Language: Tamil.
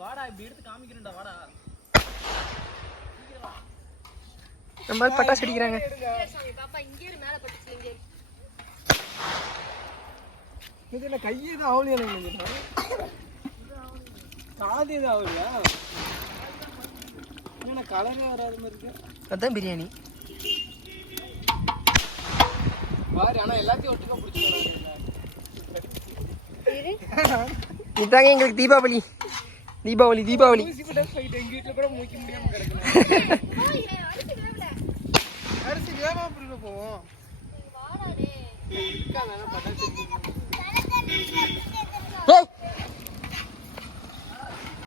வாடா இப்படி எடுத்து காமிக்கிறேன்டா வாடா. நம்ம பட்டாசு அடிக்கிறாங்க. பாப்பா இங்கே இரு மேல பட்டுச்சு இங்கே. இது என்ன கையே தான் ஆவலியா நினைக்கிறேன். காதே தான் ஆவலியா? என்ன கலரே வராத மாதிரி இருக்கு. அதான் பிரியாணி. பாரு ஆனா எல்லாத்தையும் ஒட்டுக்கா பிடிச்சிக்கலாம். இதாங்க எங்களுக்கு தீபாவளி. தீபாவளி தீபாவளி. எங்க வீட்டுல கூட மூக்க முடியாம கிடக்குது. அரிசி வேகமா புரியுது போவோம். வாடா டேய். இருக்காதானே பட்டாசு. ஏய்